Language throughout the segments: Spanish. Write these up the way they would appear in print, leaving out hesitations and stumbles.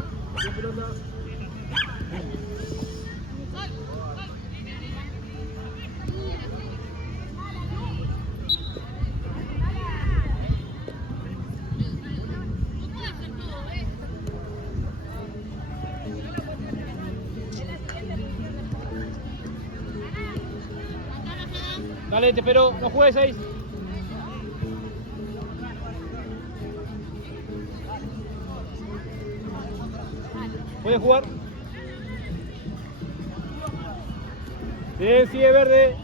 pelota. Dale, te espero, no juegues 6. ¿Puedes jugar? Bien, sigue verde.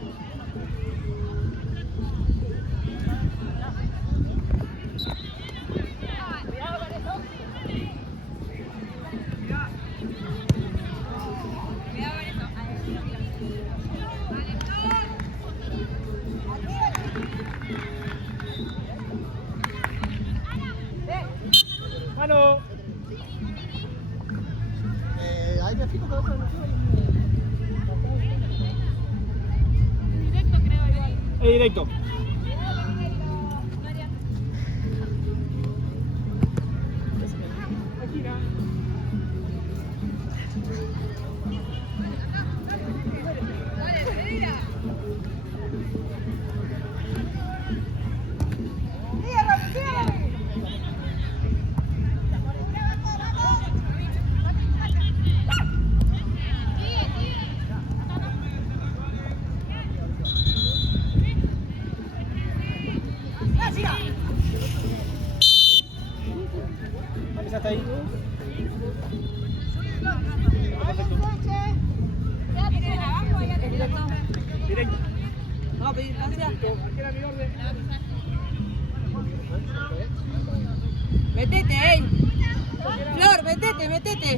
Mano. Ahí me fijo que vas a Directo creo igual. Directo. Hasta ahí. Directo. Vamos a pedir distancia. Aquí era mi orden. Metete, Flor, metete.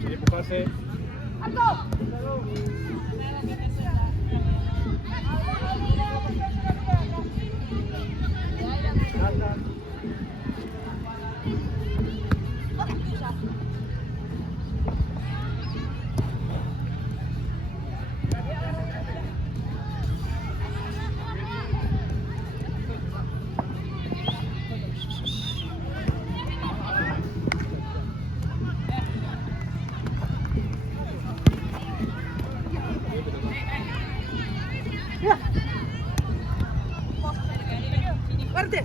Quiere empujarse. ¡Parte!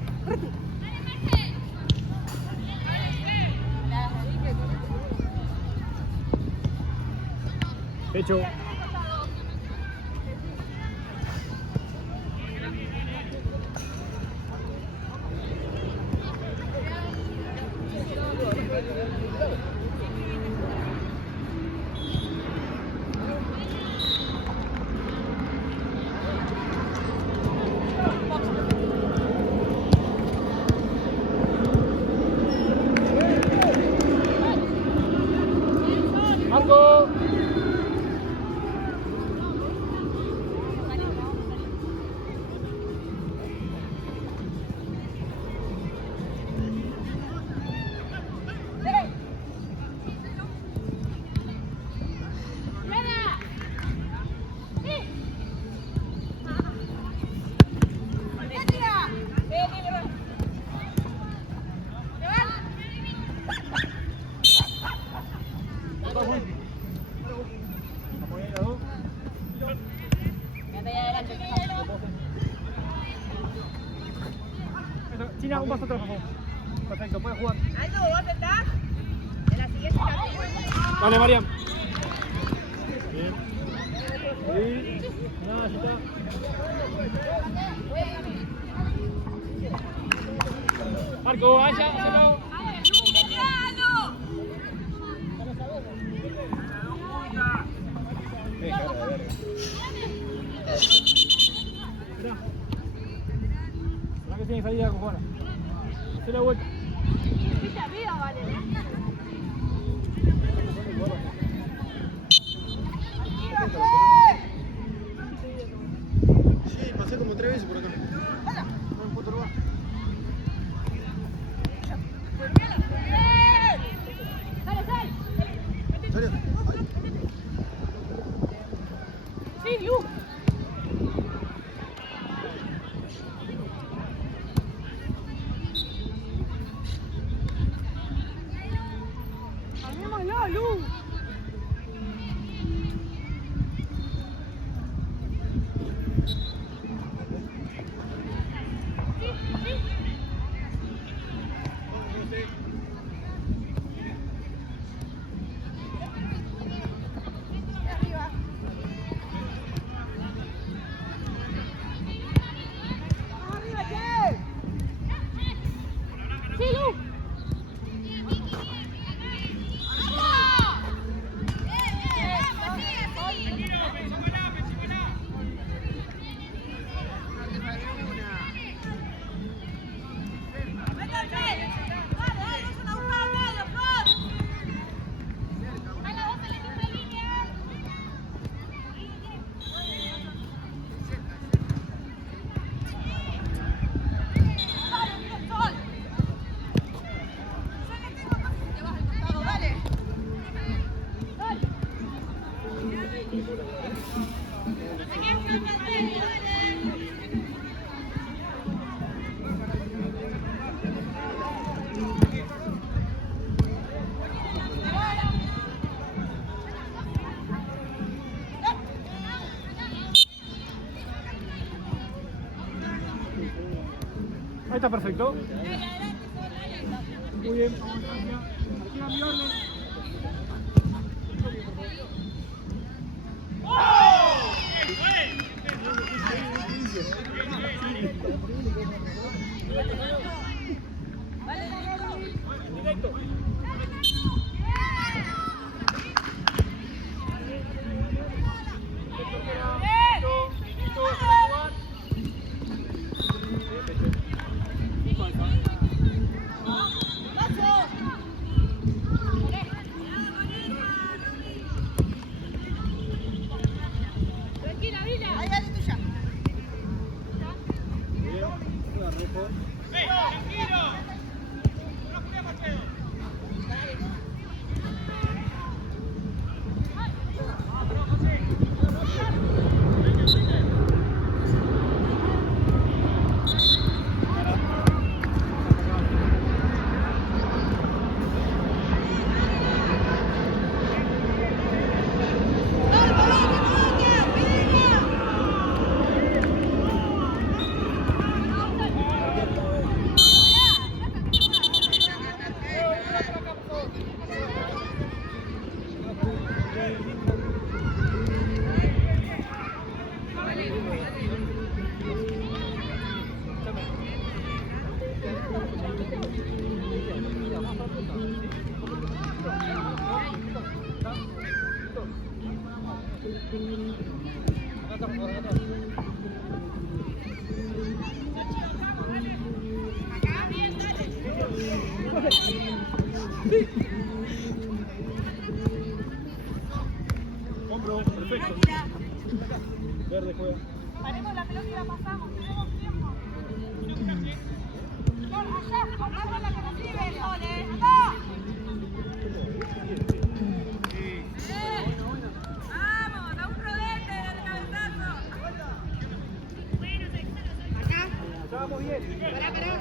Pecho. Marco. China, un paso atrás, por favor. Perfecto, puedes jugar. Aldo, ¿vos estás? En la siguiente capítulo. Vale, Mariam. Bien. Sí. Nada, ya está. Marco, allá, hacelo. Cara de verga. ¿Será que tiene salida con Juana? hace la vuelta. ¿Viste arriba, vale? Sí, pasé como 3 veces por acá. No en puto lugar. ¡Sale, sale! ¿En serio? Ay. ¡Sí, Lu! ¡Armémoslo, Lu! Arriba. ¡Arriba, Che! ¡Sí, Lu! Ahí está perfecto. Muy bien. Aquí va mi orden. Directo. Tranquila, Vila. Ahí dale tuya. Hombro, perfecto. Verde juego. Paremos la pelota y la pasamos, tenemos tiempo. Por allá, agarra la que recibe, Sole. ¡Anda! ¡Vamos! ¡Da un rodete del cabezazo! Acá. Estábamos bien. Pará.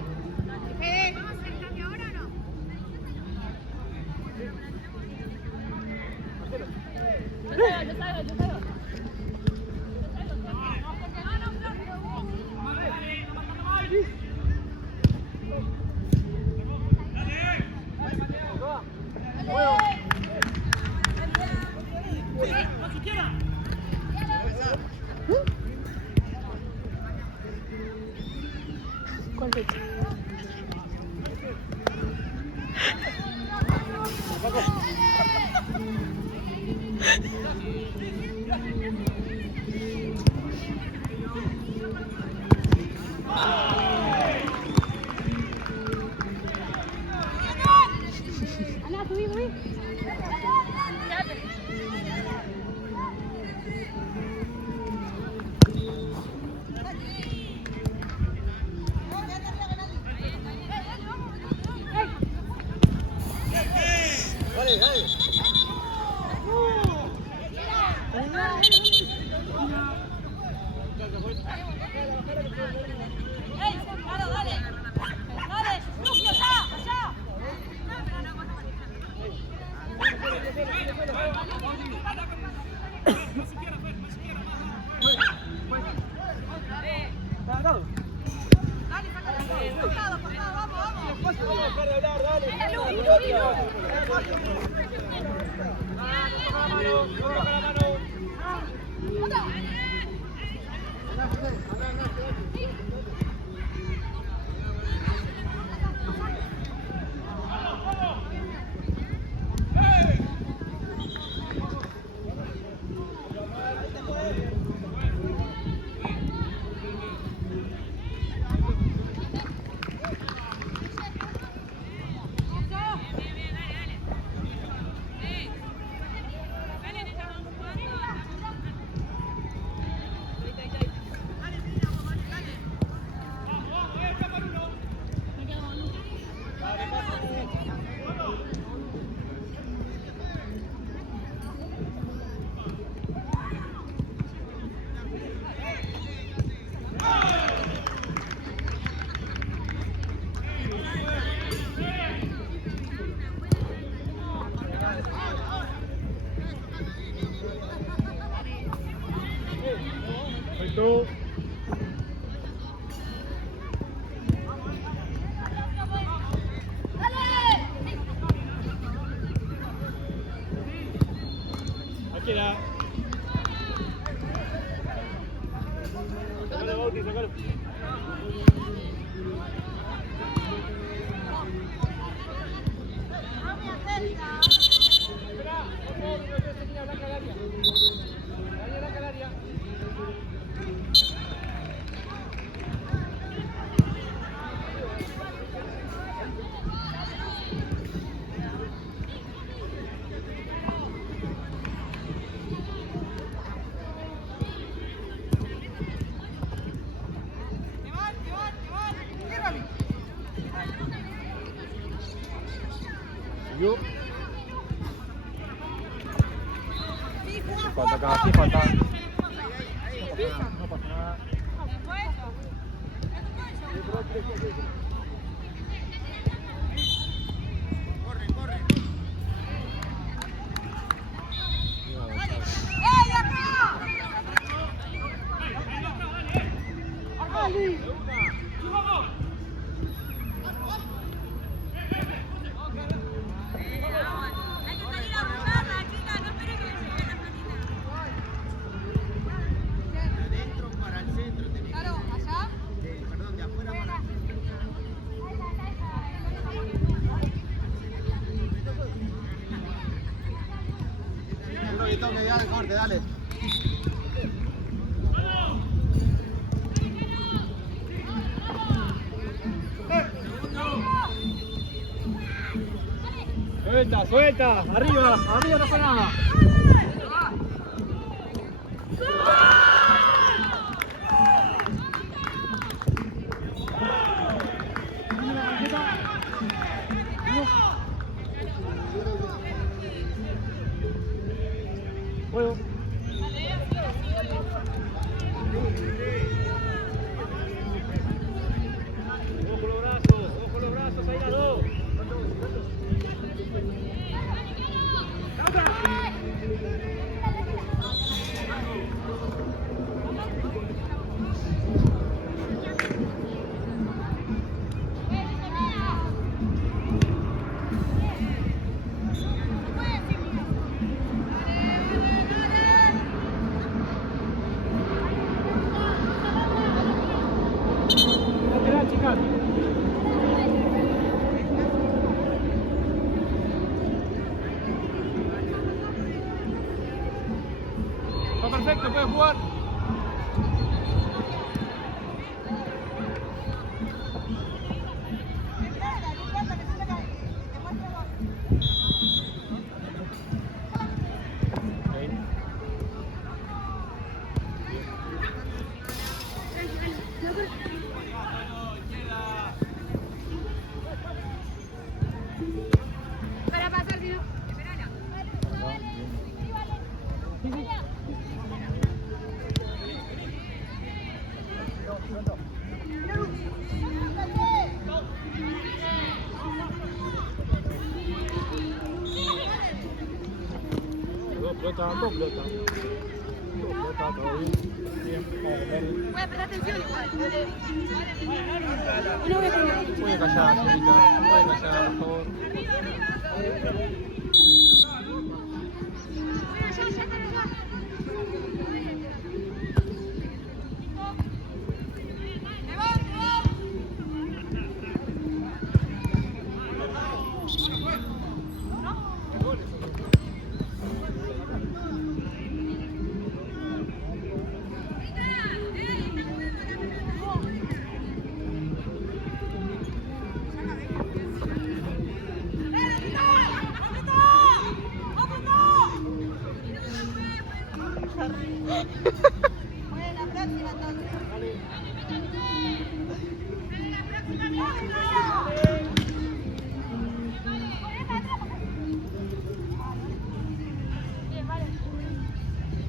¿Vamos a hacer el cambio ahora o no? Yo salgo. ¿Cuál fecha? Tú. Aquí era. Sácalo, Bauti, sácalo. Espera, por favor, que no te enseñe a Blanca al área. Dale, Blanca al área. Yo. Falta acá, sí falta. No pasa nada. Que ya de corte, dale. Suelta, suelta, arriba, arriba no fue nada. Juego. Ojo los brazos, ahí las dos. Está perfecto, puede jugar. Para pasar, si no. Dos pelotas. Todo bien. Bien, vamos a ver. Voy a prestar atención igual. Puede callar, señorita. Puede callar, por favor.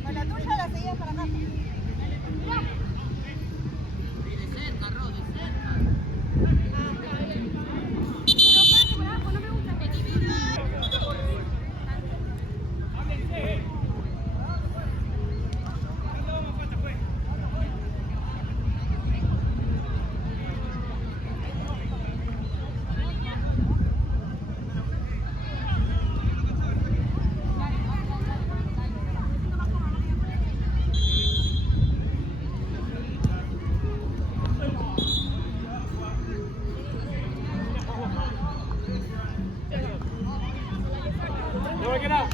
Con la tuya la seguías para acá. No me queda.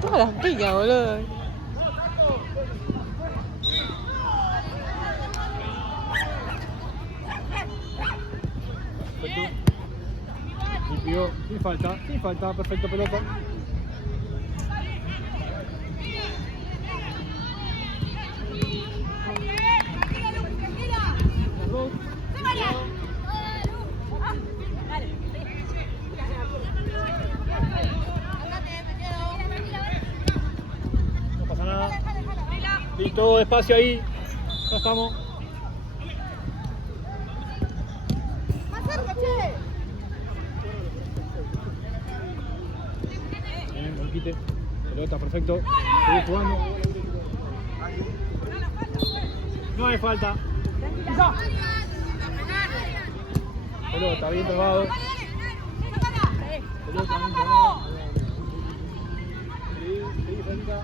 Todas las piñas, boludo. Perfecto. Limpio. Sin falta. Perfecto, pelota. Dos. No pasa nada. Listo, despacio ahí. Ya estamos. Más cerca, che. Bien, buen quite. Pelota, perfecto. Sigue jugando. No hay falta. Pelota, bien trabado. Pelota, bien trabado. Seguí cerca.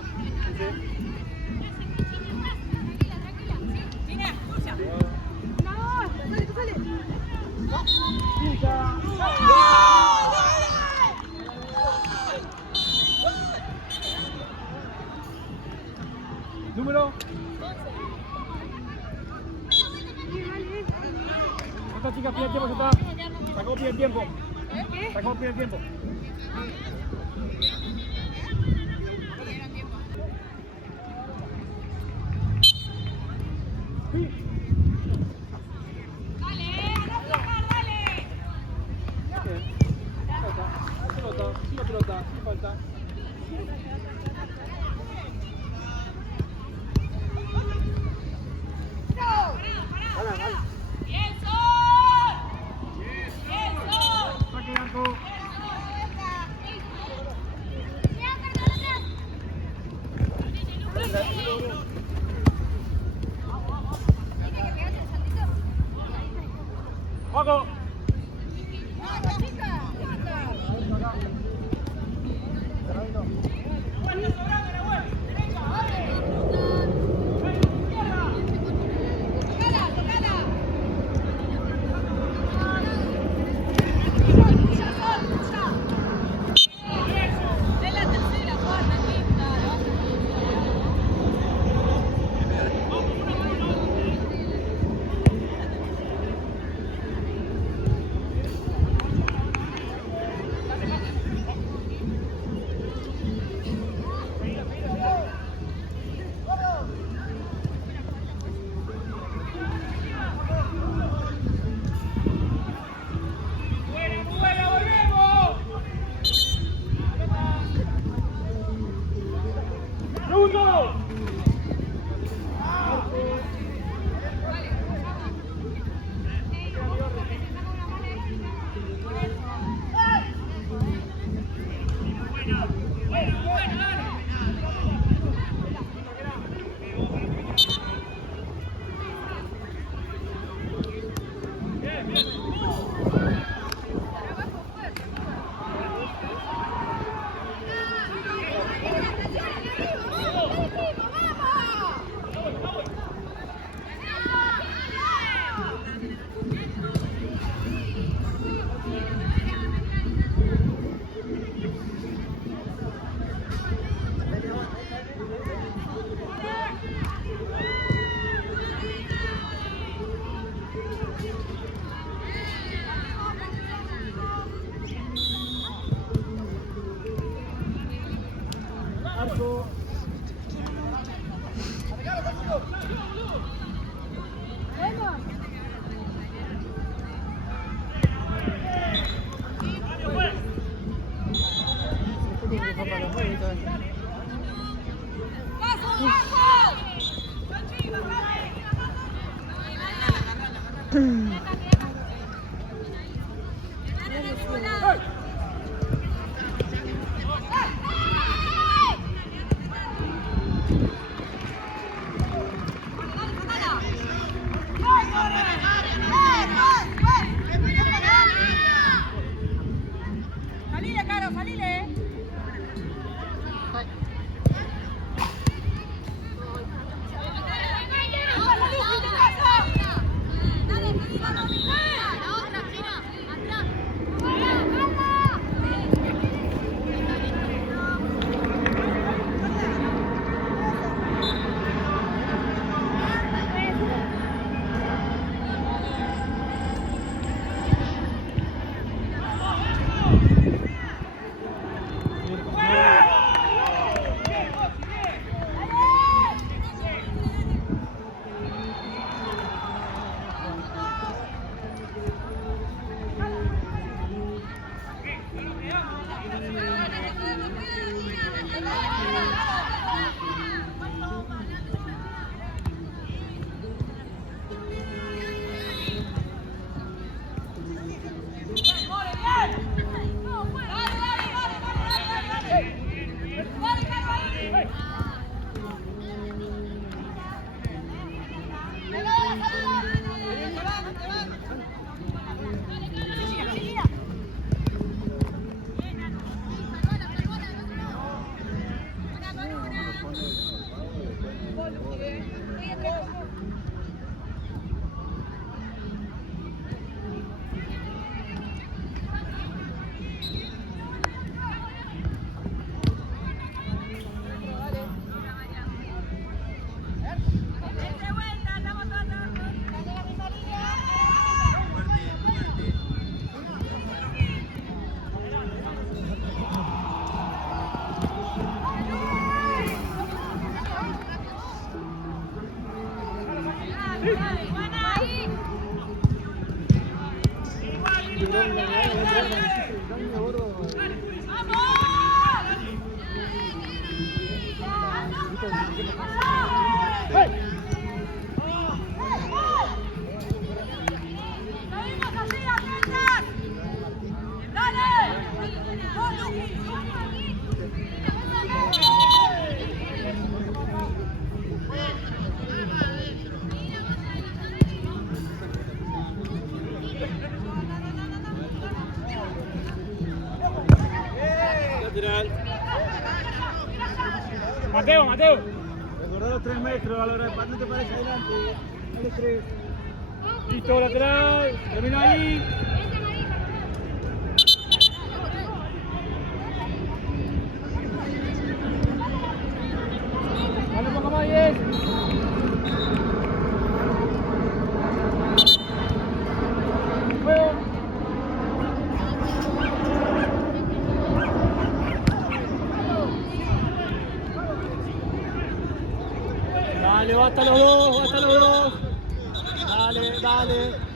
Número. Esta chica pide el tiempo, se está. Sacó pide el tiempo. Sacó pide el tiempo. Sí. Pelota, sin falta. Saque de arco. Paco. Es la tercera. Salile, Caro, salile. Mateo, Mateo. Recordá los 3 metros a la hora de no te parece adelante. Dale 3. Listo, lateral. Termina ahí. Dale un poco más, 10. Juego. Dale, basta los dos, basta los dos. Dale, dale.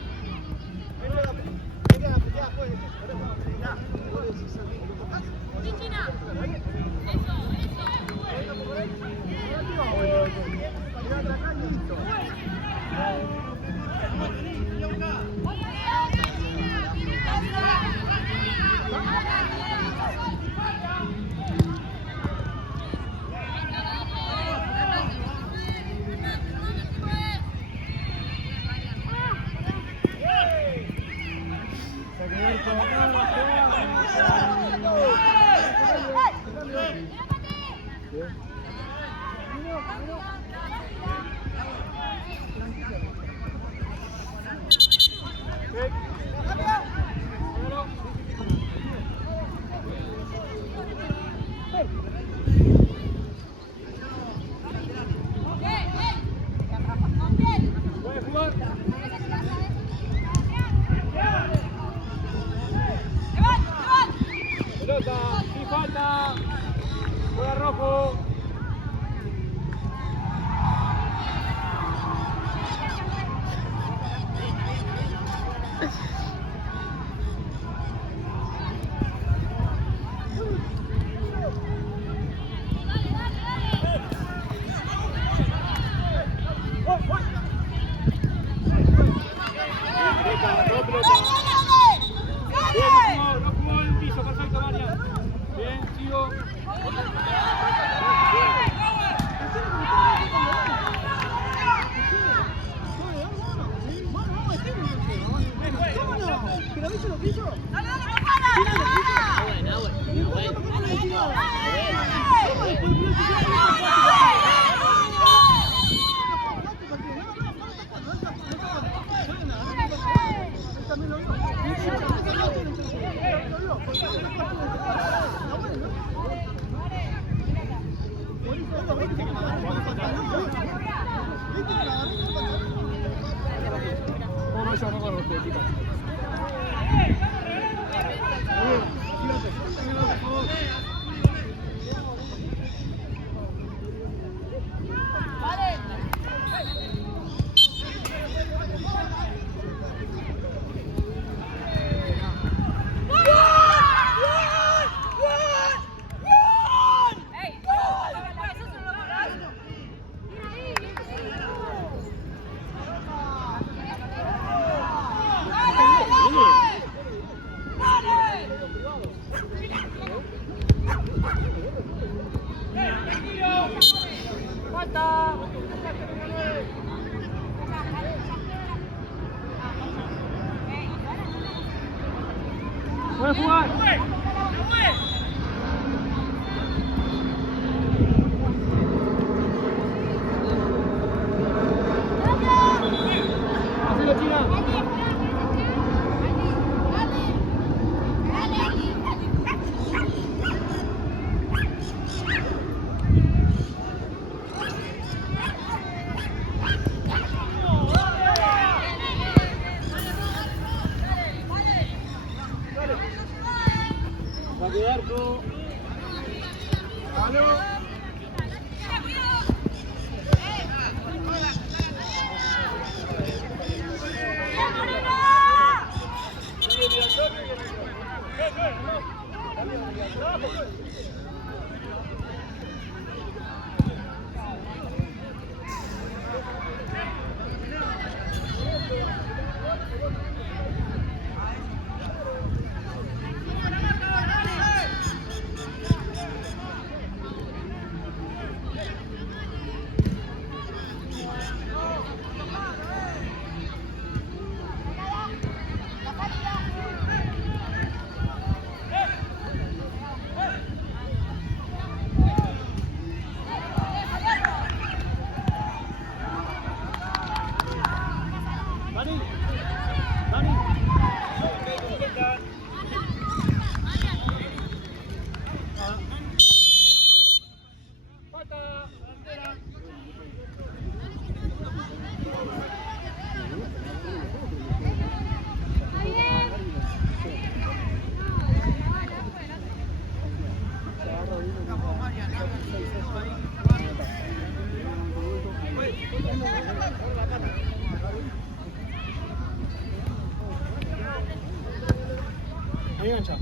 Pelota, sin falta. Fuera rojo. No, no, yo no conozco, chicas. ¡Puede jugar! ¡Hacelo, China! Va a quedar con... ¡Aló! Dani, Dani. Falta. Ahí engancha.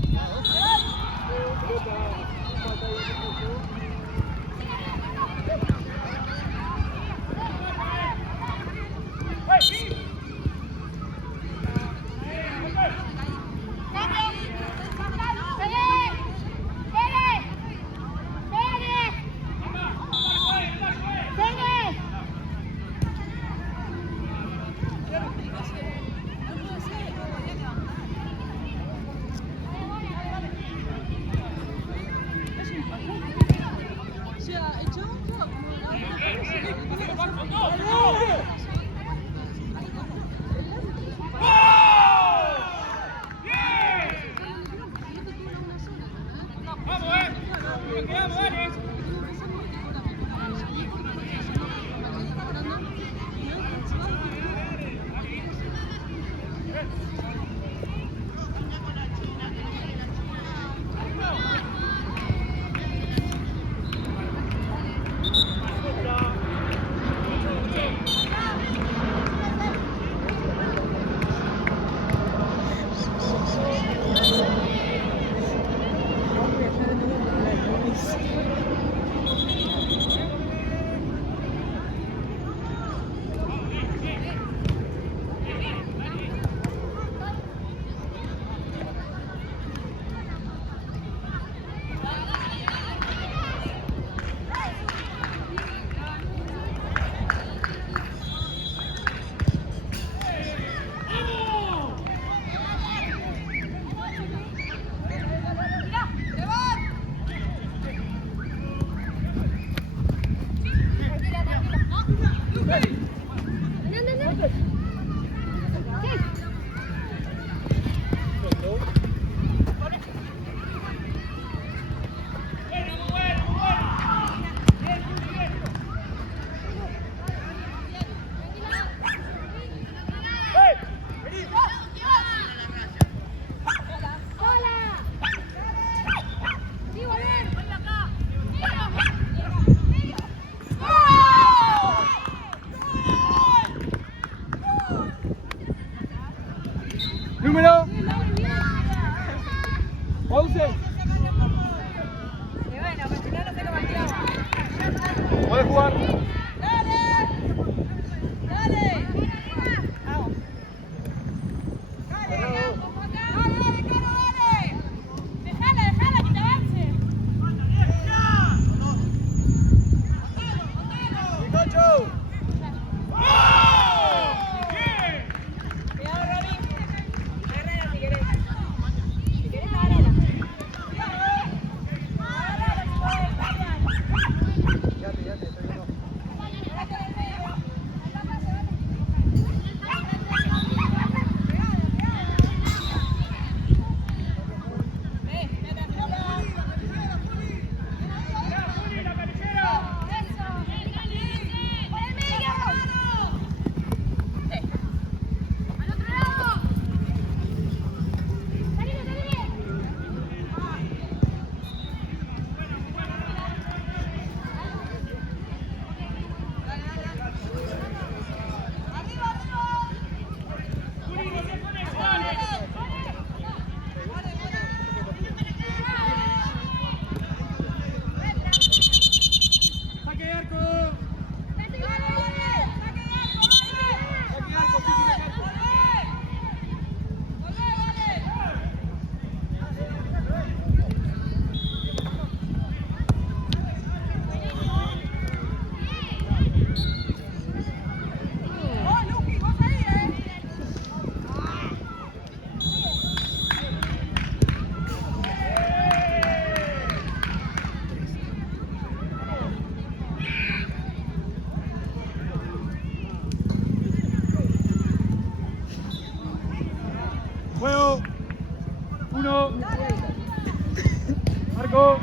Juego. 1. Marco.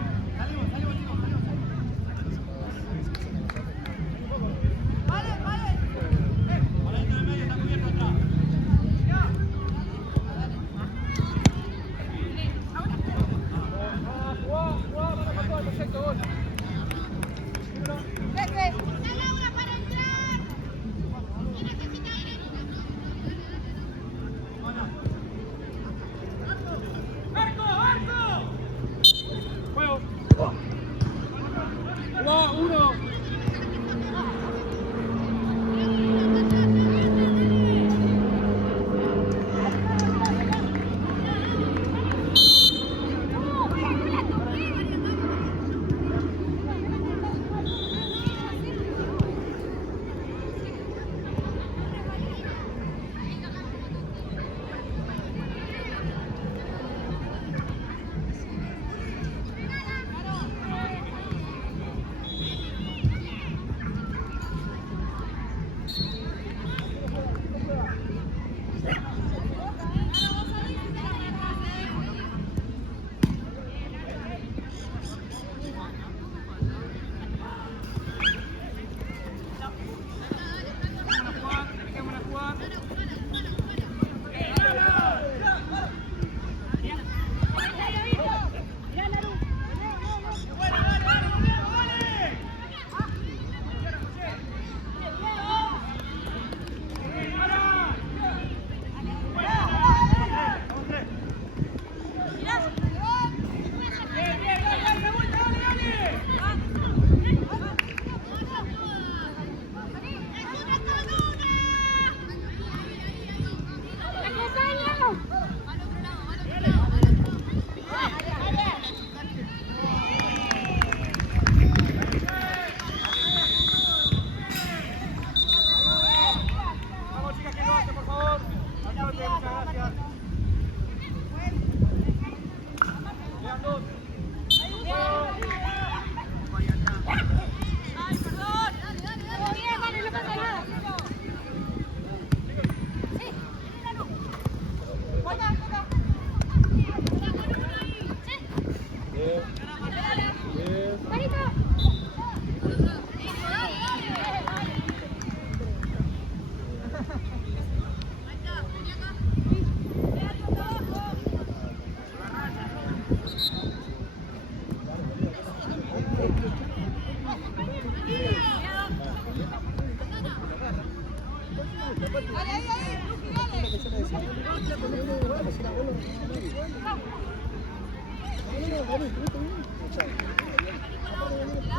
Perfecto, gol. Juego. 1.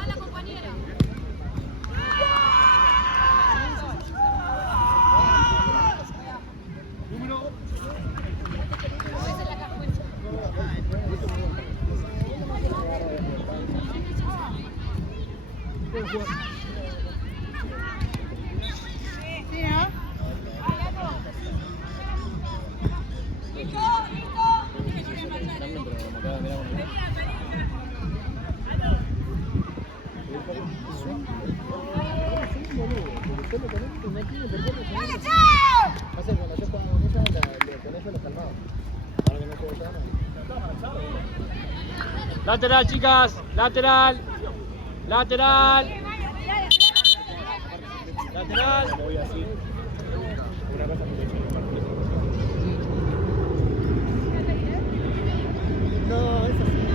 La compañera. Sí, ¿no? Lateral, chicas, lateral, lateral, lateral. Voy así. No, es así.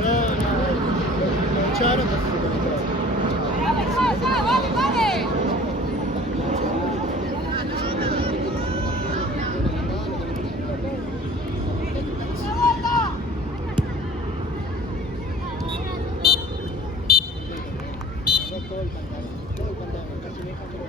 No, lo echaron, entonces se conectaron. Todo el pantalón, casi me deja todo.